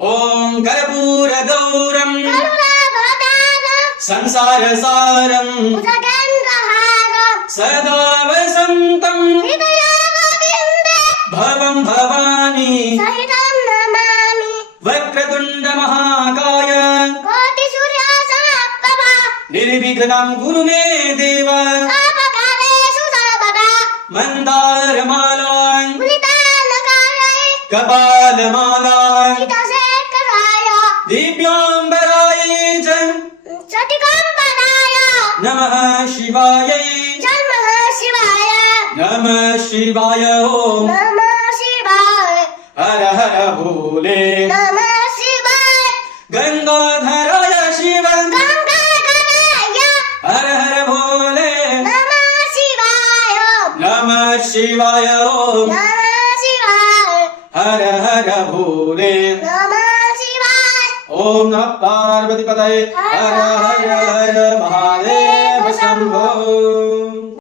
ॐ कर्पूरगौरं संसारसारं सदा वसन्तं भवं भवानी वक्रतुण्ड महाकाय निर्विघ्नं कुरु मे देव मन्दारमालां कपालमालां दिव्याम्बराय च नमः शिवाय नमः शिवाय ॐ हर हर भोले गंगाधराय शिव हर हर भोले नमः शिवाय ॐ हर हर भोले ओम नमः पार्वती पतये हर हर हर महादेव शंभो।